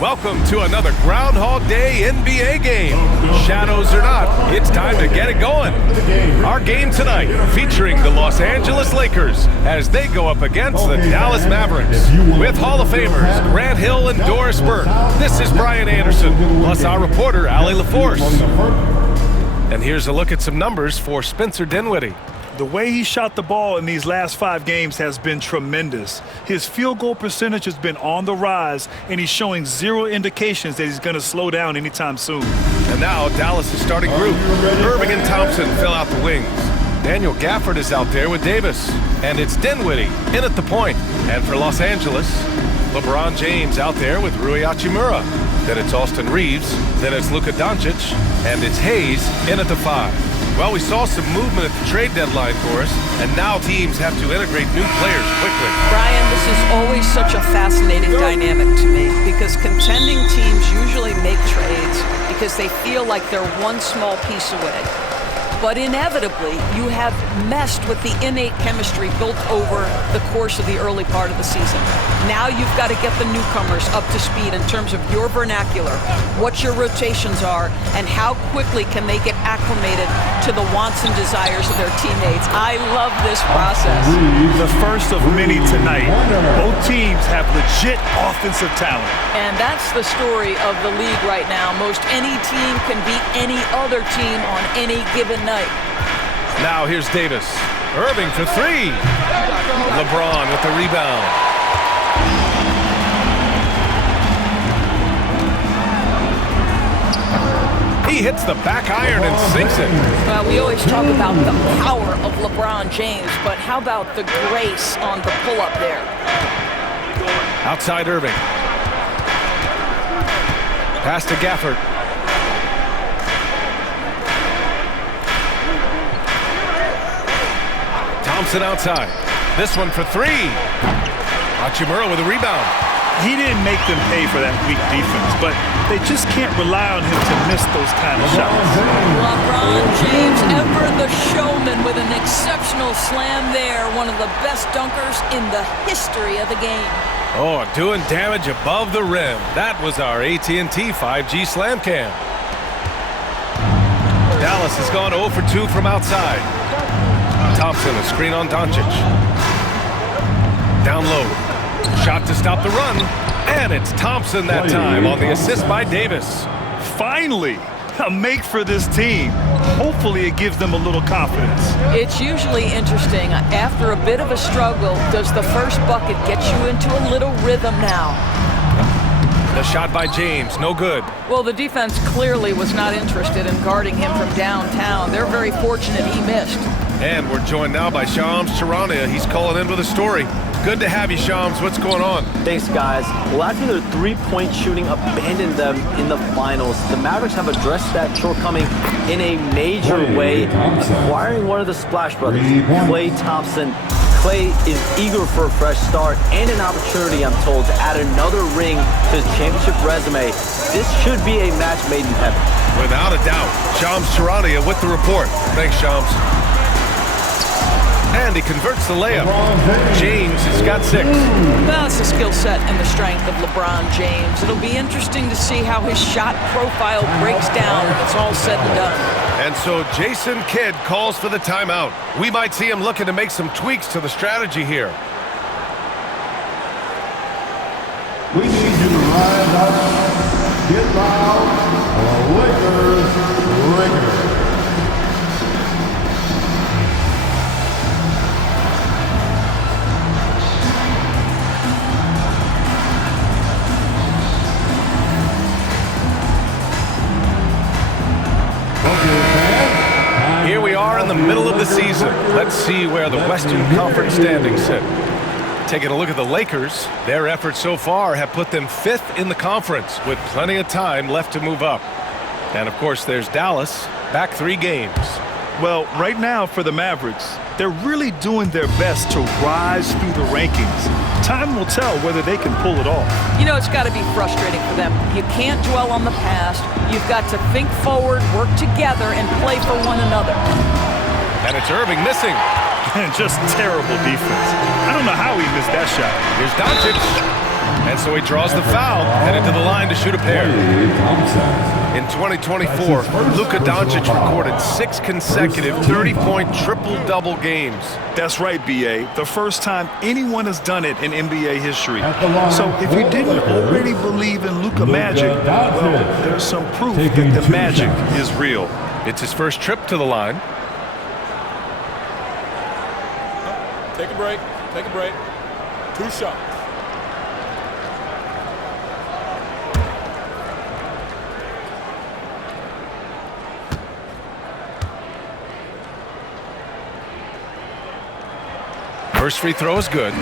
Welcome to another Groundhog Day NBA game. Shadows or not, it's time to get it going. Our game tonight featuring the Los Angeles Lakers as they go up against the Dallas Mavericks. With Hall of Famers Grant Hill and Doris Burke, this is Brian Anderson, plus our reporter, Allie LaForce. And here's a look at some numbers for Spencer Dinwiddie. The way he shot the ball in these last 5 games has been tremendous. His field goal percentage has been on the rise, and he's showing zero indications that he's going to slow down anytime soon. And now Dallas' starting group. Irving and Thompson fill out the wings. Daniel Gafford is out there with Davis. And it's Dinwiddie in at the point. And for Los Angeles, LeBron James out there with Rui Hachimura. Then it's Austin Reeves. Then it's Luka Doncic. And it's Hayes in at the 5. Well, we saw some movement at the trade deadline for us, and now teams have to integrate new players quickly. Brian, this is always such a fascinating dynamic to me because contending teams usually make trades because they feel like they're one small piece away. But inevitably, you have messed with the innate chemistry built over the course of the early part of the season. Now you've got to get the newcomers up to speed in terms of your vernacular, what your rotations are, and how quickly can they get acclimated to the wants and desires of their teammates. I love this process. The first of many tonight. Both teams have legit offensive talent. And that's the story of the league right now. Most any team can beat any other team on any given night. Now here's Davis. Irving for 3. LeBron with the rebound. He hits the back iron and sinks it. Well, we always talk about the power of LeBron James, but how about the grace on the pull-up there? Outside Irving. Pass to Gafford. Thompson outside. This one for 3. Hachimura with a rebound. He didn't make them pay for that weak defense, but they just can't rely on him to miss those kind of shots. LeBron James, ever the showman with an exceptional slam there. One of the best dunkers in the history of the game. Oh, doing damage above the rim. That was our AT&T 5G slam cam. Dallas has gone 0 for 2 from outside. Thompson, a screen on Doncic. Down low. Shot to stop the run. And it's Thompson that time on the assist by Davis. Finally, a make for this team. Hopefully it gives them a little confidence. It's usually interesting. After a bit of a struggle, does the first bucket get you into a little rhythm now? The shot by James, no good. Well, the defense clearly was not interested in guarding him from downtown. They're very fortunate he missed. And we're joined now by Shams Charania. He's calling in with a story. Good to have you, Shams. What's going on? Thanks, guys. Well, after their three-point shooting abandoned them in the finals, the Mavericks have addressed that shortcoming in a major way, acquiring one of the Splash Brothers, Klay Thompson. Klay is eager for a fresh start and an opportunity, I'm told, to add another ring to his championship resume. This should be a match made in heaven. Without a doubt. Shams Charania with the report. Thanks, Shams. And he converts the layup. James has got 6. Well, it's the skill set and the strength of LeBron James. It'll be interesting to see how his shot profile breaks down when it's all said and done. And so Jason Kidd calls for the timeout. We might see him looking to make some tweaks to the strategy here. We need you to rise up, get loud, Lakers. Here we are in the middle of the season. Let's see where the Western Conference standings sit. Taking a look at the Lakers, their efforts so far have put them 5th in the conference with plenty of time left to move up. And of course, there's Dallas, back 3 games. Well, right now for the Mavericks, they're really doing their best to rise through the rankings. Time will tell whether they can pull it off. You know, it's got to be frustrating for them. You can't dwell on the past. You've got to think forward, work together, and play for one another. And it's Irving missing. And just terrible defense. I don't know how he missed that shot. Here's Doncic. And so he draws the foul, headed to the line to shoot a pair. In 2024, Luka Doncic recorded 6 consecutive 30-point triple-double games. That's right, B.A. The first time anyone has done it in NBA history. So if you didn't already believe in Luka magic, well, there's some proof that the magic is real. It's his first trip to the line. Take a break. Take a break. 2 shots. First free throw is good.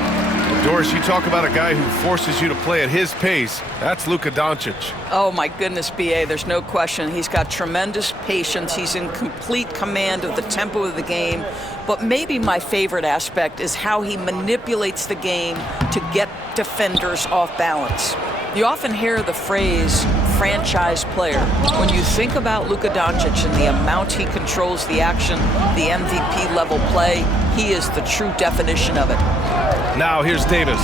Doris, you talk about a guy who forces you to play at his pace. That's Luka Doncic. Oh, my goodness, B.A., there's no question. He's got tremendous patience. He's in complete command of the tempo of the game. But maybe my favorite aspect is how he manipulates the game to get defenders off balance. You often hear the phrase franchise player. When you think about Luka Doncic and the amount he controls the action, the MVP level play, he is the true definition of it. Now here's Davis.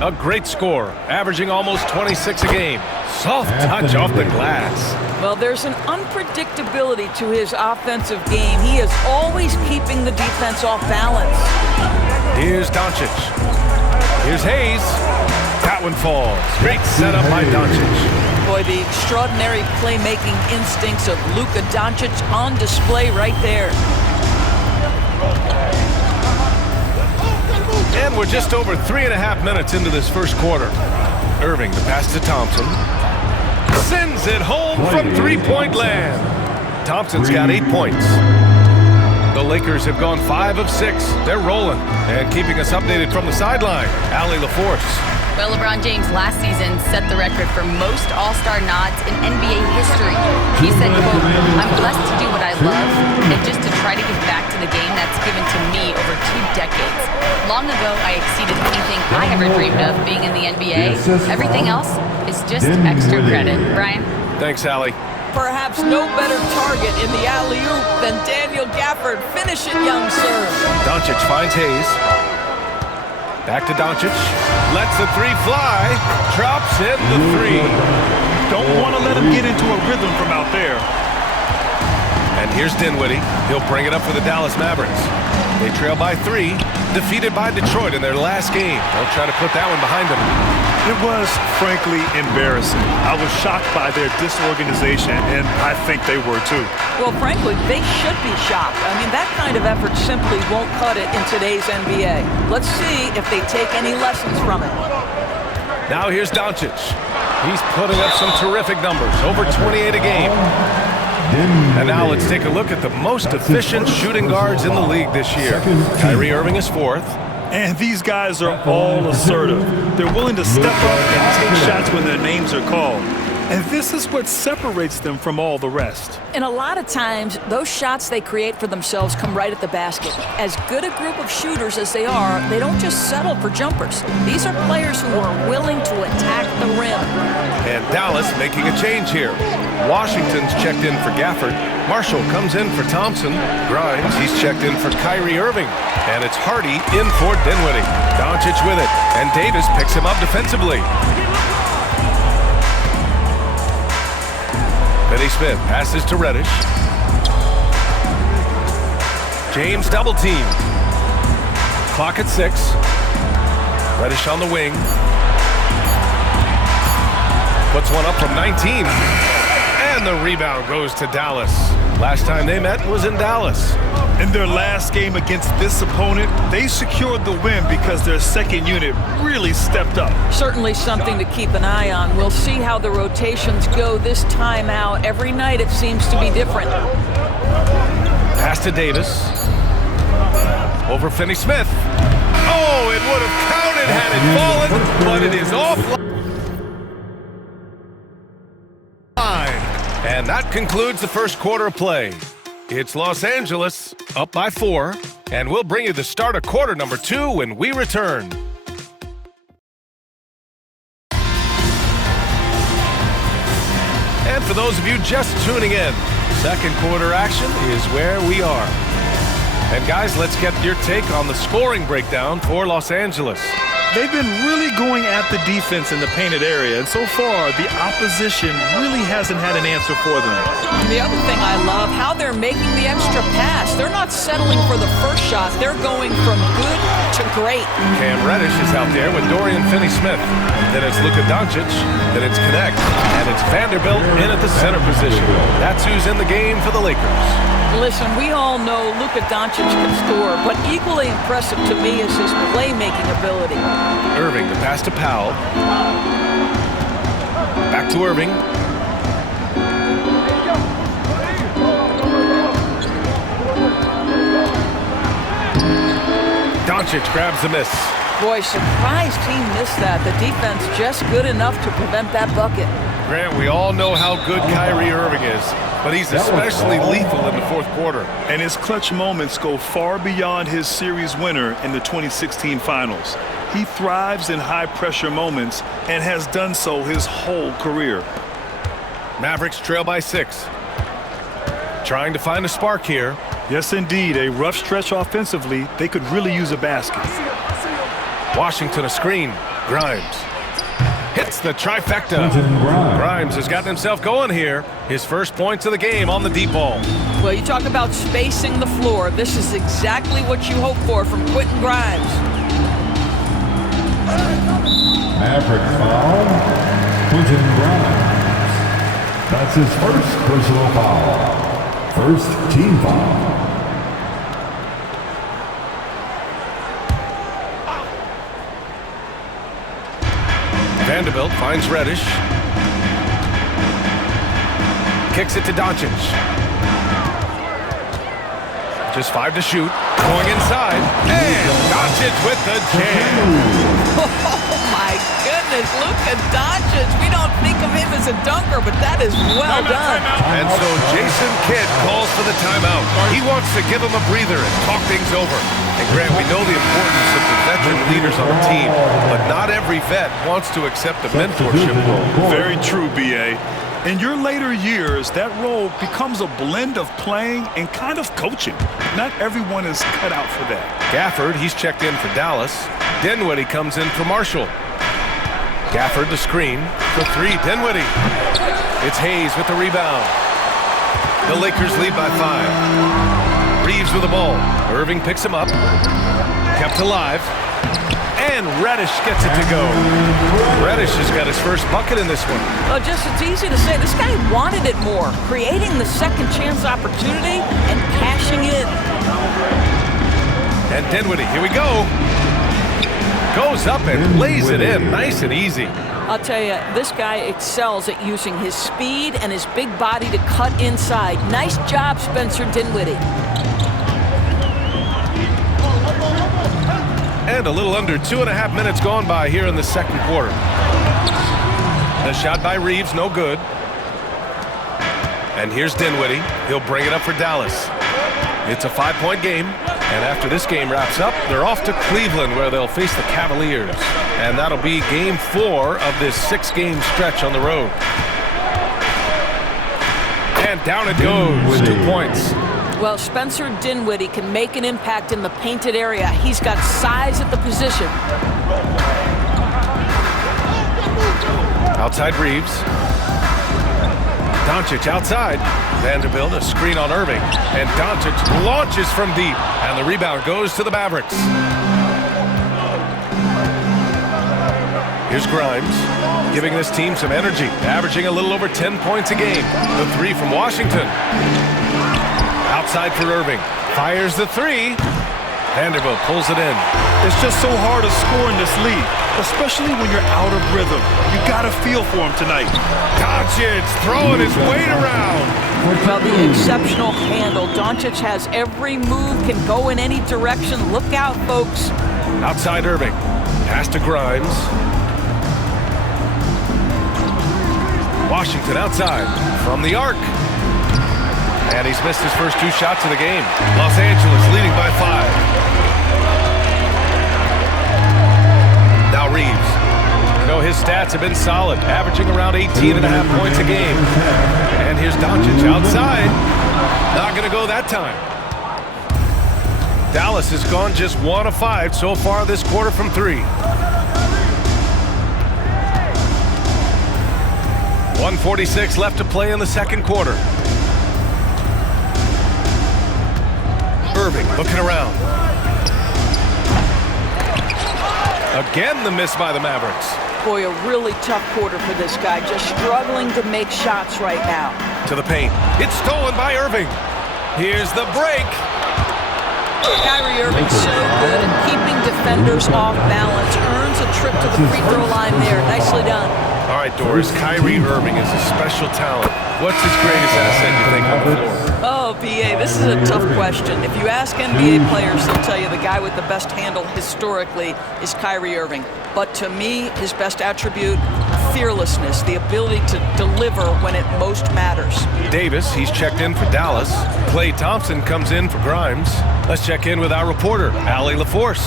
A great scorer, averaging almost 26 a game. Soft touch off the glass. Well, there's an unpredictability to his offensive game. He is always keeping the defense off balance. Here's Doncic. Here's Hayes. That one falls. Great setup by Doncic. Boy, the extraordinary playmaking instincts of Luka Doncic on display right there. And we're just over 3.5 minutes into this first quarter. Irving, the pass to Thompson. Sends it home from three-point land. Thompson's got 8 points. The Lakers have gone 5 of 6. They're rolling. And keeping us updated from the sideline, Allie LaForce. Well, LeBron James last season set the record for most All-Star nods in NBA history. He said, quote, "I'm blessed to do what I love and just to try to give back to the game that's given to me over 2 decades. Long ago, I exceeded anything I ever dreamed of being in the NBA. Everything else is just extra credit." Brian? Thanks, Allie. Perhaps no better target in the alley-oop than Daniel Gafford. Finish it, young sir. Doncic finds Hayes. Back to Doncic. Lets the 3 fly. Drops in the 3. Don't want to let him get into a rhythm from out there. And here's Dinwiddie. He'll bring it up for the Dallas Mavericks. They trail by 3. Defeated by Detroit in their last game. They'll try to put that one behind them. It was, frankly, embarrassing. I was shocked by their disorganization, and I think they were too. Well, frankly, they should be shocked. I mean, that kind of effort simply won't cut it in today's NBA. Let's see if they take any lessons from it. Now here's Doncic. He's putting up some terrific numbers, over 28 a game. And now let's take a look at the most efficient shooting guards in the league this year. Kyrie Irving is 4th. And these guys are all assertive. They're willing to step up and take shots when their names are called. And this is what separates them from all the rest. And a lot of times, those shots they create for themselves come right at the basket. As good a group of shooters as they are, they don't just settle for jumpers. These are players who are willing to attack the rim. And Dallas making a change here. Washington's checked in for Gafford. Marshall comes in for Thompson. Grimes, he's checked in for Kyrie Irving. And it's Hardy in for Dinwiddie. Doncic with it. And Davis picks him up defensively. Finney Smith passes to Reddish. James double team. Clock at 6. Reddish on the wing. Puts one up from 19. And the rebound goes to Dallas. Last time they met was in Dallas. In their last game against this opponent, they secured the win because their second unit really stepped up. Certainly something to keep an eye on. We'll see how the rotations go this time out. Every night it seems to be different. Pass to Davis. Over Finney Smith. Oh, it would have counted had it fallen, but it is offline. And that concludes the first quarter of play. It's Los Angeles up by 4, and we'll bring you the start of quarter number 2 when we return. And for those of you just tuning in, second quarter action is where we are. And guys, let's get your take on the scoring breakdown for Los Angeles. They've been really going at the defense in the painted area, and so far, the opposition really hasn't had an answer for them. The other thing I love, how they're making the extra pass. They're not settling for the first shot. They're going from good to great. Cam Reddish is out there with Dorian Finney-Smith. Then it's Luka Doncic. Then it's Connect. And it's Vanderbilt in at the center position. That's who's in the game for the Lakers. Listen, we all know Luka Doncic can score, but equally impressive to me is his playmaking ability. Irving, the pass to Powell. Back to Irving. Doncic grabs the miss. Boy, surprised he missed that. The defense just good enough to prevent that bucket. Grant, we all know how good Kyrie Irving is, but he's especially lethal in the fourth quarter. And his clutch moments go far beyond his series winner in the 2016 finals. He thrives in high-pressure moments and has done so his whole career. Mavericks trail by 6. Trying to find a spark here. Yes, indeed. A rough stretch offensively. They could really use a basket. Washington a screen. Grimes hits the trifecta. Grimes has gotten himself going here. His first points of the game on the deep ball. Well, you talk about spacing the floor. This is exactly what you hope for from Quentin Grimes. Maverick foul. Quentin Grimes. That's his first personal foul. First team foul. Vanderbilt finds Reddish. Kicks it to Doncic. Just 5 to shoot. Going inside. And Doncic with the jam. Oh, my goodness. Luka Doncic. We don't think of him as a dunker, but that is well done. And so Jason Kidd calls for the timeout. He wants to give him a breather and talk things over. And Grant, we know the importance of the veteran leaders on the team, but not every vet wants to accept a mentorship role. Very true, B.A. In your later years, that role becomes a blend of playing and kind of coaching. Not everyone is cut out for that. Gafford, he's checked in for Dallas. Dinwiddie comes in for Marshall. Gafford the screen for 3. Dinwiddie. It's Hayes with the rebound. The Lakers lead by 5. Reeves with the ball. Irving picks him up. Kept alive. And Reddish gets it to go. Reddish has got his first bucket in this one. Well, just it's easy to say. This guy wanted it more. Creating the second chance opportunity and cashing in. And Dinwiddie, here we go. Goes up and lays it in. Nice and easy. I'll tell you, this guy excels at using his speed and his big body to cut inside. Nice job, Spencer Dinwiddie. And a little under 2.5 minutes gone by here in the second quarter. The shot by Reeves, no good. And here's Dinwiddie. He'll bring it up for Dallas. It's a 5-point game. And after this game wraps up, they're off to Cleveland where they'll face the Cavaliers. And that'll be game 4 of this 6-game stretch on the road. And down it goes. 2 points. Well, Spencer Dinwiddie can make an impact in the painted area. He's got size at the position. Outside Reeves. Doncic outside. Vanderbilt a screen on Irving. And Doncic launches from deep. And the rebound goes to the Mavericks. Here's Grimes, giving this team some energy, averaging a little over 10 points a game. The 3 from Washington. Outside for Irving. Fires the 3. Vanderbilt pulls it in. It's just so hard to score in this league, especially when you're out of rhythm. You got to feel for him tonight. Doncic throwing his weight around. Well, the exceptional handle. Doncic has every move, can go in any direction. Look out, folks. Outside Irving. Pass to Grimes. Washington outside from the arc. And he's missed his first 2 shots of the game. Los Angeles leading by 5. Now Reeves. You know, his stats have been solid, averaging around 18.5 points a game. And here's Doncic outside. Not going to go that time. Dallas has gone just 1 of 5 so far this quarter from 3. 1:46 left to play in the second quarter. Irving looking around. Again, the miss by the Mavericks. Boy, a really tough quarter for this guy. Just struggling to make shots right now. To the paint. It's stolen by Irving. Here's the break. Kyrie Irving so good at keeping defenders off balance. Earns a trip to the free throw line there. Nicely done. All right, Doris. Kyrie Irving is a special talent. What's his greatest asset, you think, on the floor? Oh, BA, this is a tough question. If you ask NBA players, they'll tell you the guy with the best handle historically is Kyrie Irving. But to me, his best attribute, fearlessness, the ability to deliver when it most matters. Davis, he's checked in for Dallas. Klay Thompson comes in for Grimes. Let's check in with our reporter, Allie LaForce.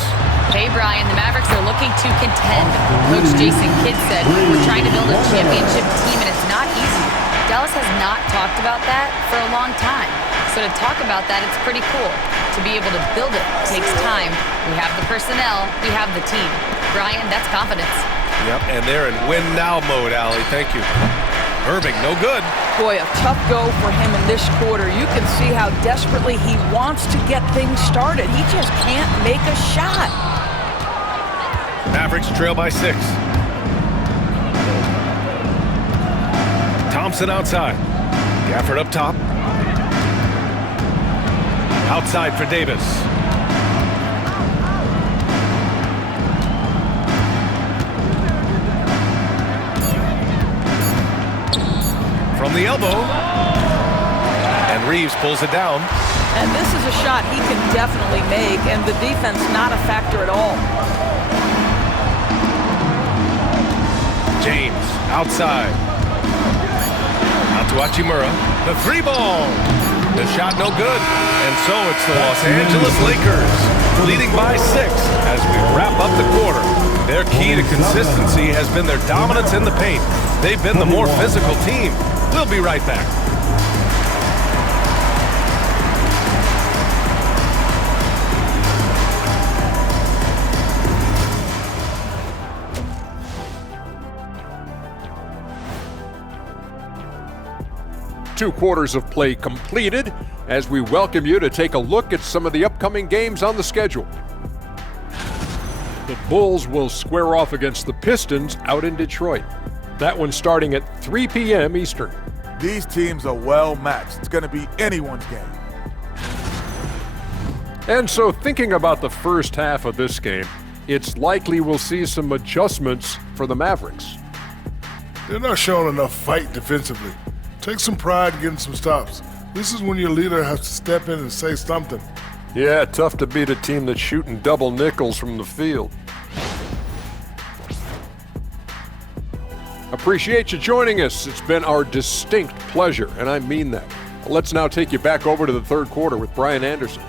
Hey, Brian, the Mavericks are looking to contend. Coach Jason Kidd said, we're trying to build a championship team, and it's not easy. Dallas has not talked about that for a long time. So to talk about that, it's pretty cool. To be able to build it takes time. We have the personnel, we have the team. Brian, that's confidence. Yep, and they're in win-now mode, Allie. Thank you. Irving, no good. Boy, a tough go for him in this quarter. You can see how desperately he wants to get things started. He just can't make a shot. Mavericks trail by 6. Thompson outside. Gafford up top. Outside for Davis. From the elbow. And Reeves pulls it down. And this is a shot he can definitely make, and the defense not a factor at all. James outside. Out to Hachimura. The 3 ball. The shot no good. And so it's the Los Angeles Lakers leading by 6 as we wrap up the quarter. Their key to consistency has been their dominance in the paint. They've been the more physical team. We'll be right back. Two quarters of play completed as we welcome you to take a look at some of the upcoming games on the schedule. The Bulls will square off against the Pistons out in Detroit. That one starting at 3 p.m. Eastern. These teams are well matched. It's going to be anyone's game. And so thinking about the first half of this game, it's likely we'll see some adjustments for the Mavericks. They're not showing enough fight defensively. Take some pride in getting some stops. This is when your leader has to step in and say something. Yeah, tough to beat a team that's shooting double nickels from the field. Appreciate you joining us. It's been our distinct pleasure, and I mean that. Let's now take you back over to the third quarter with Brian Anderson.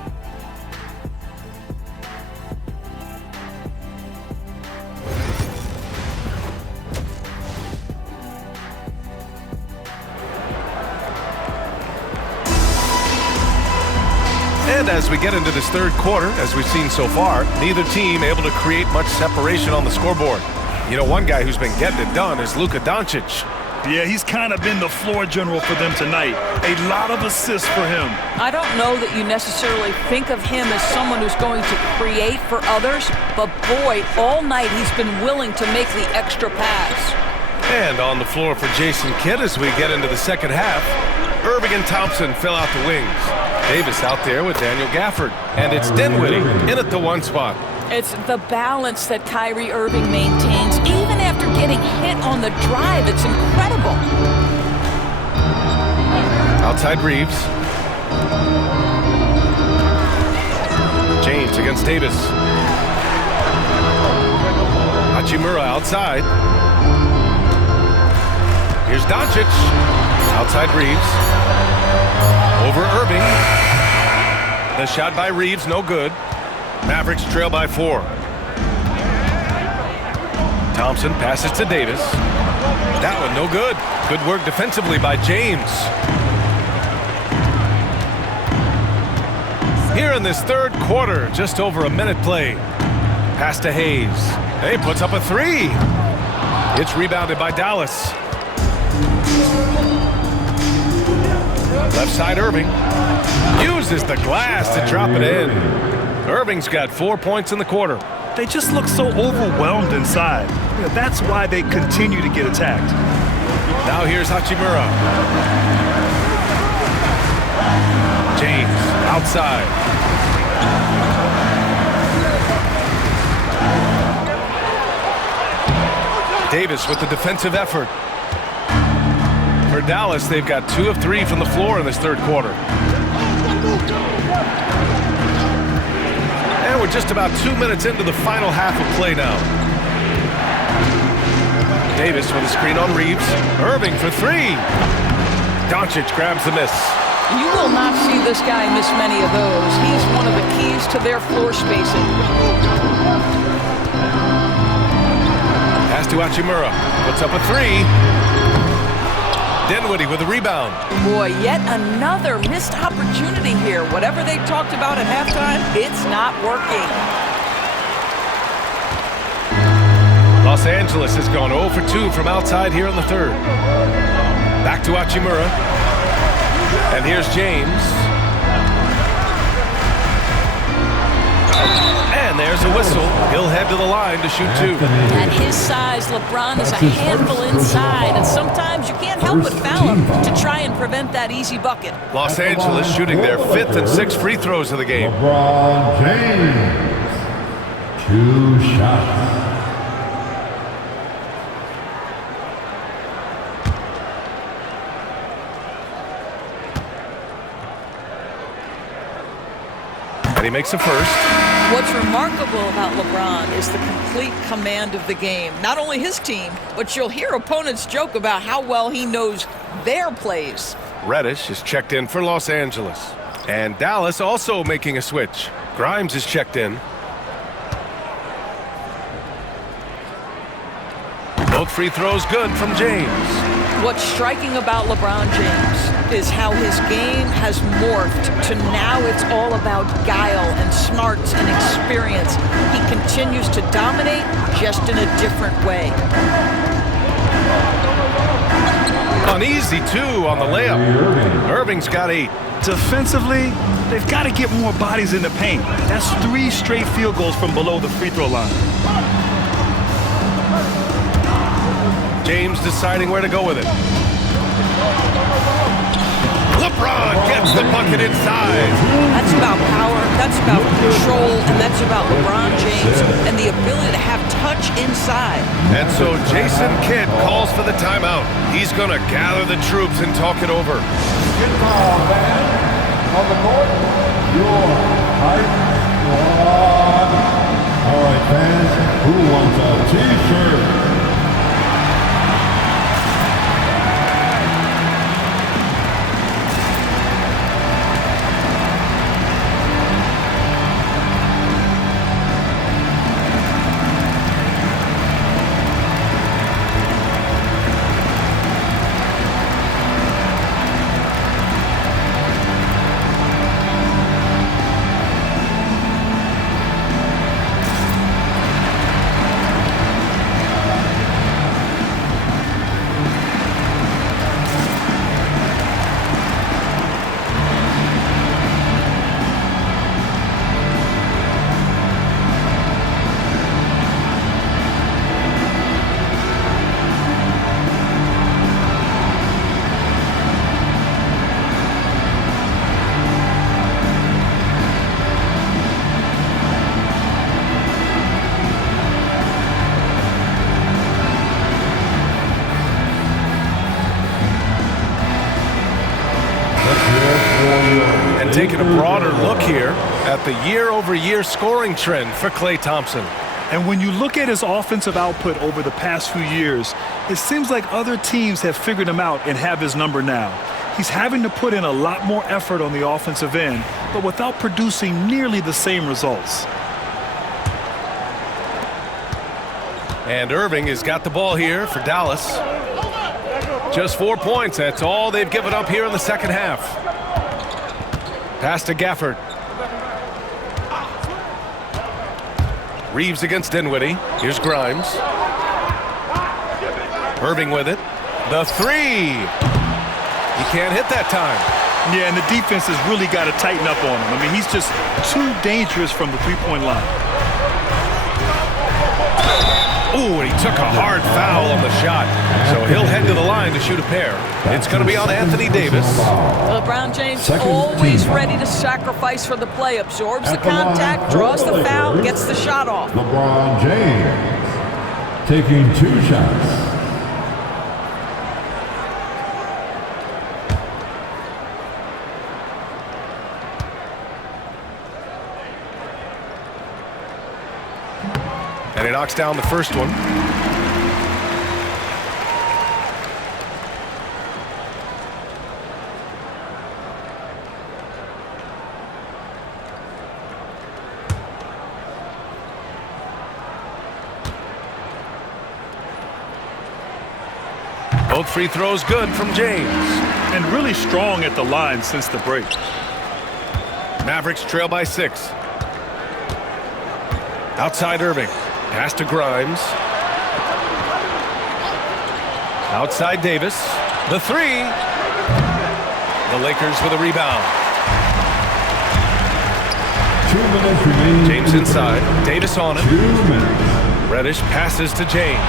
And as we get into this third quarter, as we've seen so far, neither team able to create much separation on the scoreboard. You know, one guy who's been getting it done is Luka Doncic. Yeah, he's kind of been the floor general for them tonight. A lot of assists for him. I don't know that you necessarily think of him as someone who's going to create for others, but boy, all night he's been willing to make the extra pass. And on the floor for Jason Kidd as we get into the second half, Irving and Thompson fill out the wings. Davis out there with Daniel Gafford. And it's Dinwiddie in at the 1 spot. It's the balance that Kyrie Irving maintains, even after getting hit on the drive. It's incredible. Outside Reeves. James against Davis. Hachimura outside. Here's Doncic. Outside Reeves. Over Irving. The shot by Reeves, no good. Mavericks trail by 4. Thompson passes to Davis. That one no good. Good work defensively by James. Here in this third quarter, just over a minute played. Pass to Hayes. Hey, puts up a 3. It's rebounded by Dallas. Left side Irving. Uses the glass to drop it in. Irving's got 4 points in the quarter. They just look so overwhelmed inside. That's why they continue to get attacked. Now here's Hachimura. James outside. Davis with the defensive effort. For Dallas, they've got 2 of 3 from the floor in this third quarter. And we're just about 2 minutes into the final half of play now. Davis with a screen on Reeves. Irving for 3. Doncic grabs the miss. You will not see this guy miss many of those. He's one of the keys to their floor spacing. Pass to Hachimura. Puts up a 3. Dinwiddie with a rebound. Boy, yet another missed opportunity here. Whatever they talked about at halftime, it's not working. Los Angeles has gone 0 for 2 from outside here in the third. Back to Hachimura. And here's James. And there's a whistle. He'll head to the line to shoot 2. At his size, LeBron is a handful inside, and sometimes you can't help but foul him to try and prevent that easy bucket. Los Angeles shooting their 5th and 6th free throws of the game. LeBron James. 2 shots. And he makes a first. What's remarkable about LeBron is the complete command of the game. Not only his team, but you'll hear opponents joke about how well he knows their plays. Reddish is checked in for Los Angeles. And Dallas also making a switch. Grimes is checked in. Both free throws good from James. What's striking about LeBron James is how his game has morphed to now it's all about guile and smarts and experience. He continues to dominate just in a different way. Uneasy, 2 on the layup. Irving's got 8. Defensively, they've got to get more bodies in the paint. That's 3 straight field goals from below the free throw line. James deciding where to go with it. LeBron gets the bucket inside. That's about power, that's about control, and that's about LeBron James and the ability to have touch inside. And so Jason Kidd calls for the timeout. He's going to gather the troops and talk it over. Good ball, man. On the court, your hype squad. All right, fans, who wants a T-shirt? Taking a broader look here at the year-over-year scoring trend for Klay Thompson. And when you look at his offensive output over the past few years, it seems like other teams have figured him out and have his number now. He's having to put in a lot more effort on the offensive end, but without producing nearly the same results. And Irving has got the ball here for Dallas. Just 4 points. That's all they've given up here in the second half. Pass to Gafford. Reeves against Dinwiddie. Here's Grimes. Irving with it. The 3. He can't hit that time. Yeah, and the defense has really got to tighten up on him. I mean, he's just too dangerous from the three-point line. Ooh, and he took a hard foul on the shot. So he'll head to the line to shoot a pair. It's going to be on Anthony Davis. LeBron James always ready to sacrifice for the play. Absorbs the contact, draws the foul, gets the shot off. LeBron James taking 2 shots. And he knocks down the first one. Both free throws good from James. And really strong at the line since the break. Mavericks trail by 6. Outside Irving. Pass to Grimes. Outside Davis. The 3. The Lakers with a rebound. 2 minutes remaining. James inside. Davis on him. 2 minutes. Reddish passes to James.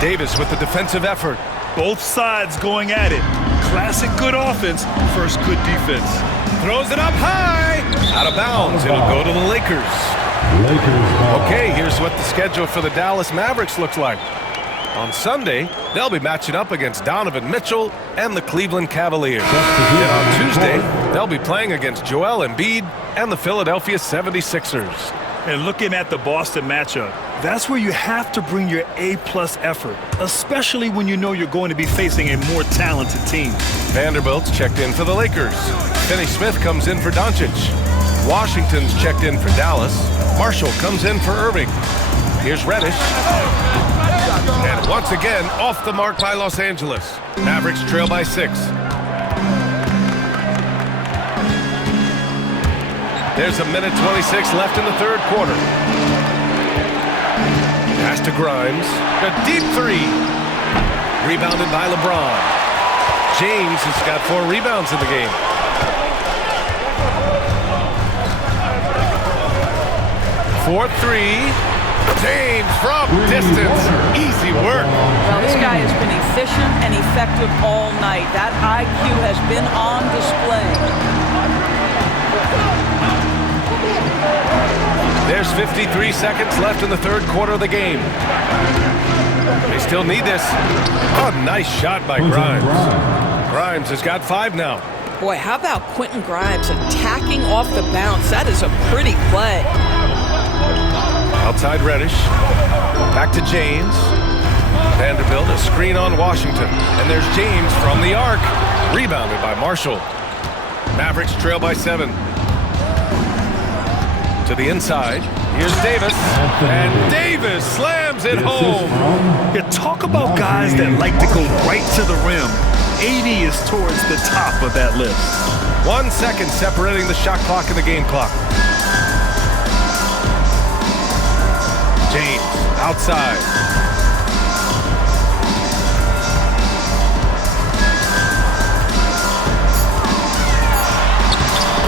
Davis with the defensive effort. Both sides going at it. Classic good offense, first good defense. Throws it up high. Out of bounds. It'll go to the Lakers. Okay, here's what the schedule for the Dallas Mavericks looks like. On Sunday, they'll be matching up against Donovan Mitchell and the Cleveland Cavaliers. Then on Tuesday, they'll be playing against Joel Embiid and the Philadelphia 76ers. And looking at the Boston matchup, that's where you have to bring your A-plus effort, especially when you know you're going to be facing a more talented team. Vanderbilt's checked in for the Lakers. Finney Smith comes in for Doncic. Washington's checked in for Dallas. Marshall comes in for Irving. Here's Reddish. And once again, off the mark by Los Angeles. Mavericks trail by 6. There's a minute 26 left in the third quarter. Pass to Grimes. A deep 3. Rebounded by LeBron. James has got 4 rebounds in the game. For 3. James from distance. Easy work. Well, this guy has been efficient and effective all night. That IQ has been on display. There's 53 seconds left in the third quarter of the game. They still need this. Oh, nice shot by Grimes. Grimes has got 5 now. Boy, how about Quentin Grimes attacking off the bounce? That is a pretty play. Outside Reddish. Back to James. Vanderbilt, a screen on Washington. And there's James from the arc. Rebounded by Marshall. Mavericks trail by 7. To the inside. Here's Davis. And Davis slams it home. Yeah, talk about guys that like to go right to the rim. 80 is towards the top of that list. 1 second separating the shot clock and the game clock. James outside.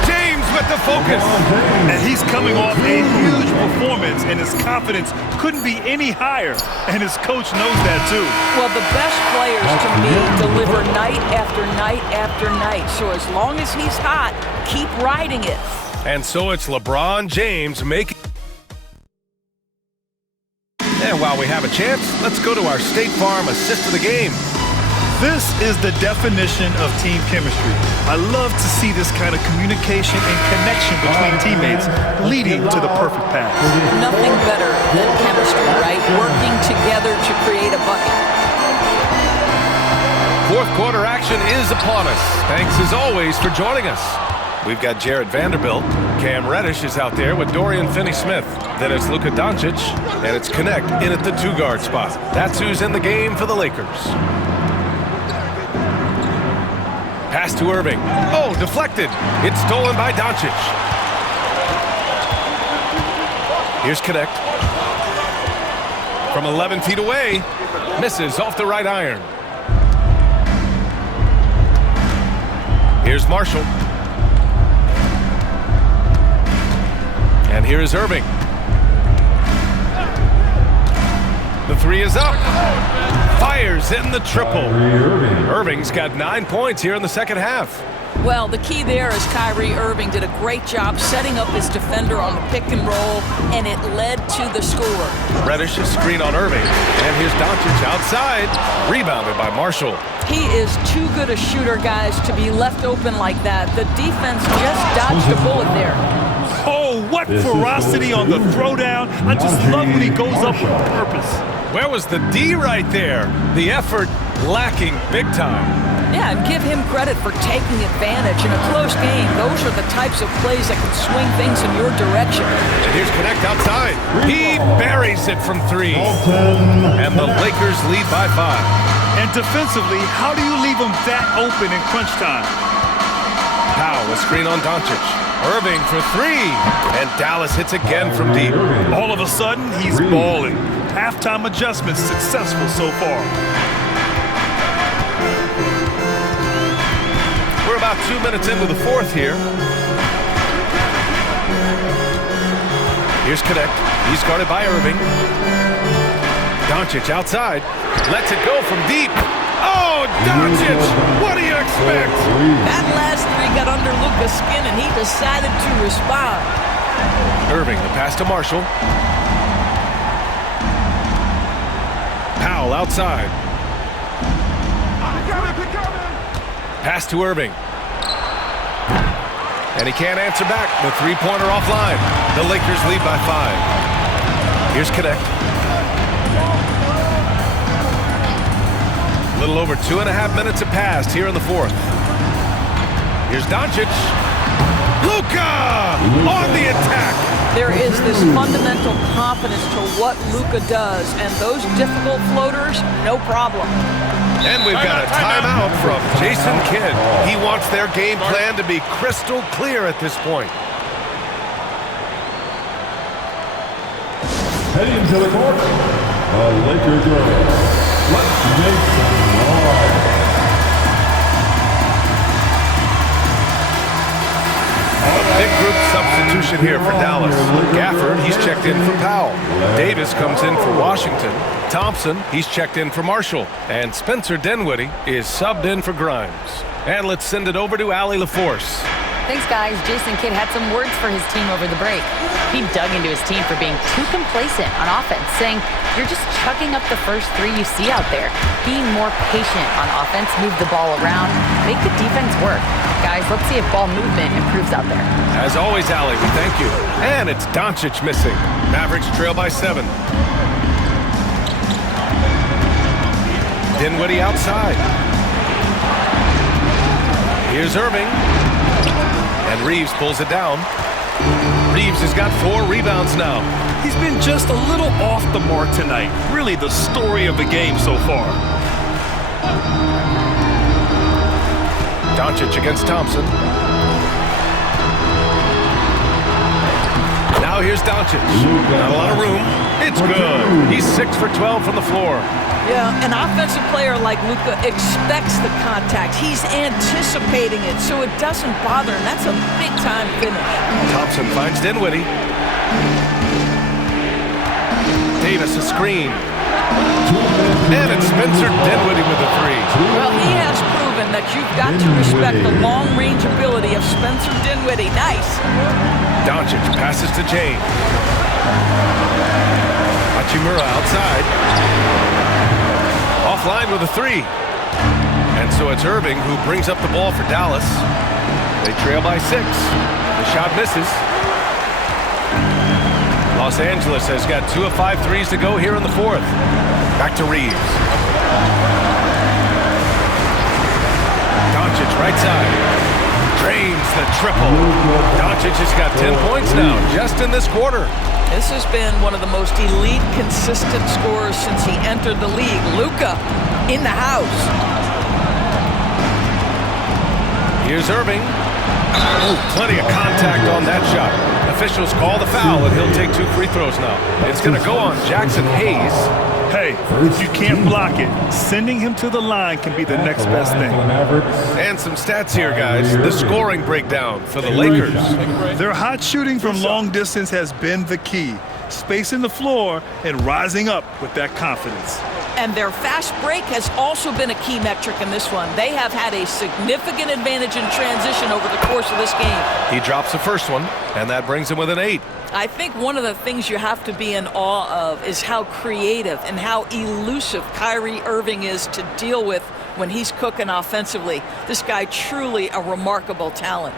James with the focus. And he's coming off a huge performance, and his confidence couldn't be any higher. And his coach knows that too. Well, the best players to me deliver night after night after night. So as long as he's hot, keep riding it. And so it's LeBron James making. And while we have a chance, let's go to our State Farm assist of the game. This is the definition of team chemistry. I love to see this kind of communication and connection between teammates leading to the perfect pass. Nothing better than chemistry, right? Working together to create a bucket. Fourth quarter action is upon us. Thanks as always for joining us. We've got Jared Vanderbilt. Cam Reddish is out there with Dorian Finney-Smith. Then it's Luka Doncic, and it's Connect in at the 2-guard spot. That's who's in the game for the Lakers. Pass to Irving. Oh, deflected. It's stolen by Doncic. Here's Connect. From 11 feet away. Misses off the right iron. Here's Here's Marshall. And here is Irving. The three is up. Fires in the triple. Irving's got 9 points here in the second half. Well, the key there is Kyrie Irving did a great job setting up his defender on the pick and roll, and it led to the score. Reddish a screen on Irving. And here's Doncic outside. Rebounded by Marshall. He is too good a shooter, guys, to be left open like that. The defense just dodged a bullet there. Oh, what ferocity on the throwdown. I just love when he goes up with purpose. Where was the D right there? The effort lacking big time. Yeah, and give him credit for taking advantage. In a close game, those are the types of plays that can swing things in your direction. And here's Connect outside. He buries it from three. And the Lakers lead by 5. And defensively, how do you leave them that open in crunch time? Powell, a screen on Doncic. Irving for 3. And Dallas hits again from deep. All of a sudden, he's balling. Halftime adjustments successful so far. We're about 2 minutes into the fourth here. Here's Connect. He's guarded by Irving. Doncic outside. Lets it go from deep. Oh, Doncic! What do you expect? That last three got under Luka's skin, and he decided to respond. Irving, the pass to Marshall. Powell outside. Pass to Irving. And he can't answer back. The three-pointer offline. The Lakers lead by 5. Here's Connect. A little over 2.5 minutes have passed here in the fourth. Here's Doncic. Luka on the attack. There is this fundamental confidence to what Luka does, and those difficult floaters, no problem. And we've got a timeout from Jason Kidd. He wants their game plan to be crystal clear at this point. Heading to the court, the Lakers girls. Let's make some noise. Big group substitution here for Dallas. Gafford, he's checked in for Powell. Davis comes in for Washington. Thompson, he's checked in for Marshall. And Spencer Dinwiddie is subbed in for Grimes. And let's send it over to Allie LaForce. Thanks, guys. Jason Kidd had some words for his team over the break. He dug into his team for being too complacent on offense, saying, "You're just chucking up the first three you see out there. Being more patient on offense, move the ball around, make the defense work." Guys, let's see if ball movement improves out there. As always, Allie, we thank you. And it's Doncic missing. Mavericks trail by 7. Dinwiddie outside. Here's Irving. And Reeves pulls it down. Reeves has got 4 rebounds now. He's been just a little off the mark tonight. Really the story of the game so far. Doncic against Thompson. Now here's Doncic. Not a lot of room. It's good. He's 6 for 12 from the floor. Yeah, an offensive player like Luka expects the contact. He's anticipating it, so it doesn't bother him. That's a big-time finish. Thompson finds Dinwiddie. Davis a screen. And it's Spencer Dinwiddie with a 3. Well, he has proven that you've got to respect the long-range ability of Spencer Dinwiddie. Nice. Doncic passes to James. Hachimura outside. Offline with a 3. And so it's Irving who brings up the ball for Dallas. They trail by 6. The shot misses. Los Angeles has got 2 of 5 threes to go here in the fourth. Back to Reeves. Doncic right side. Drains the triple. Doncic has got 10 points now just in this quarter. This has been one of the most elite, consistent scorers since he entered the league. Luka in the house. Here's Irving. Oh, plenty of contact on that shot. Officials call the foul, and he'll take 2 free throws now. It's going to go on Jackson Hayes. Hey, if you can't block it, sending him to the line can be the next best thing. And some stats here, guys. The scoring breakdown for the Lakers. Their hot shooting from long distance has been the key. Spacing the floor and rising up with that confidence. And their fast break has also been a key metric in this one. They have had a significant advantage in transition over the course of this game. He drops the first one, and that brings him within 8. I think one of the things you have to be in awe of is how creative and how elusive Kyrie Irving is to deal with when he's cooking offensively. This guy truly a remarkable talent.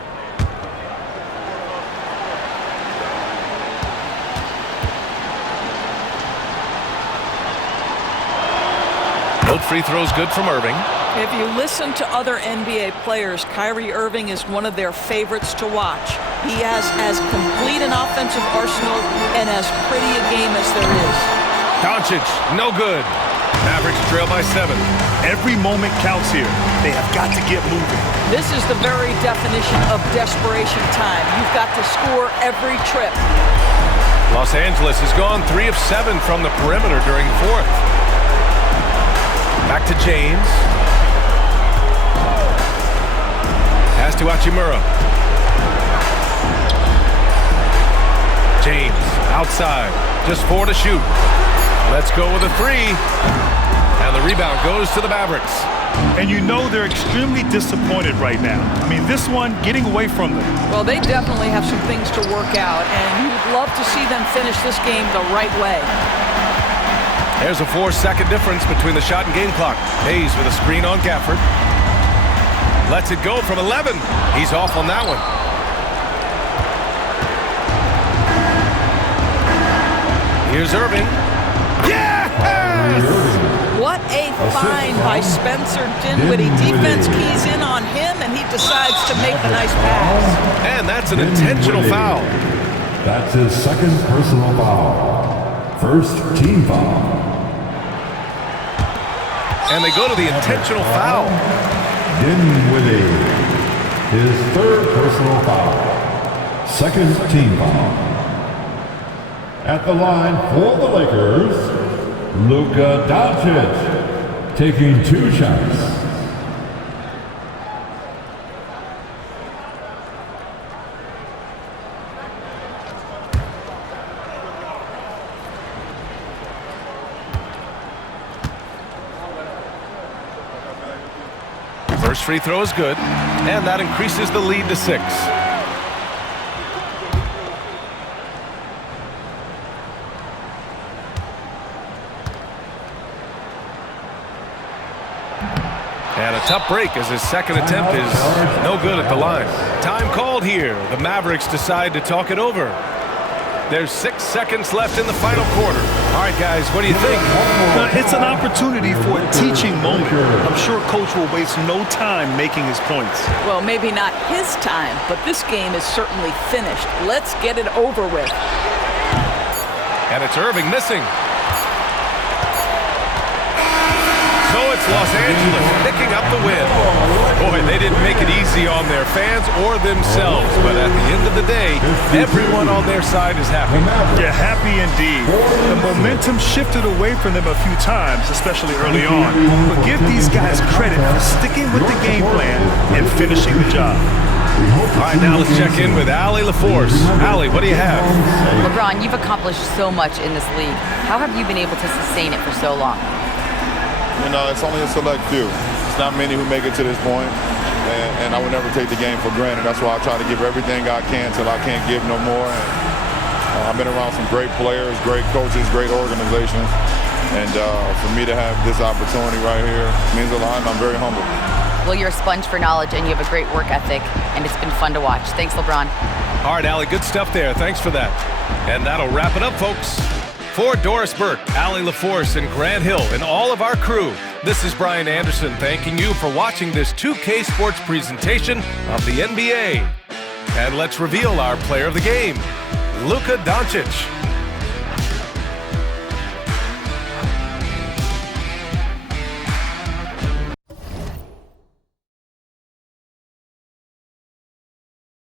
Both free throws good from Irving. If you listen to other NBA players, Kyrie Irving is one of their favorites to watch. He has as complete an offensive arsenal and as pretty a game as there is. Doncic, no good. Mavericks trail by 7. Every moment counts here. They have got to get moving. This is the very definition of desperation time. You've got to score every trip. Los Angeles has gone 3 of 7 from the perimeter during the 4th. Back to James. Pass to Hachimura. James outside. Just 4 to shoot. Let's go with a 3. And the rebound goes to the Mavericks. And you know they're extremely disappointed right now. I mean, this one getting away from them. Well, they definitely have some things to work out, and you'd love to see them finish this game the right way. There's a 4-second difference between the shot and game clock. Hayes with a screen on Gafford. Lets it go from 11. He's off on that one. Here's Irving. Yes! What a find by Spencer Dinwiddie. Defense keys in on him, and he decides to make the nice pass. And that's an intentional foul. That's his second personal foul. First team foul. And they go to the intentional foul. Dinwiddie, his third personal foul. Second team foul. At the line for the Lakers, Luka Doncic, taking 2 shots. First free throw is good, and that increases the lead to 6. And a tough break as his second attempt is no good at the line. Time called here. The Mavericks decide to talk it over. There's 6 seconds left in the final quarter. All right, guys, what do you think? It's an opportunity for a teaching moment. I'm sure Coach will waste no time making his points. Well, maybe not his time, but this game is certainly finished. Let's get it over with. And it's Irving missing. So it's Los Angeles picking up the win. Boy, they didn't make it easy on their fans or themselves, but at the end of the day, everyone on their side is happy. Yeah, happy indeed. The momentum shifted away from them a few times, especially early on. But give these guys credit for sticking with the game plan and finishing the job. All right, now let's check in with Allie LaForce. Allie, what do you have? LeBron, you've accomplished so much in this league. How have you been able to sustain it for so long? You know, it's only a select few. It's not many who make it to this point, and I would never take the game for granted. That's why I try to give everything I can till I can't give no more. And I've been around some great players, great coaches, great organizations, and for me to have this opportunity right here means a lot, and I'm very humbled. Well, you're a sponge for knowledge, and you have a great work ethic, and it's been fun to watch. Thanks, LeBron. All right, Allie, good stuff there. Thanks for that. And that'll wrap it up, folks. For Doris Burke, Allie LaForce, and Grant Hill, and all of our crew, this is Brian Anderson thanking you for watching this 2K Sports presentation of the NBA. And let's reveal our player of the game, Luka Doncic.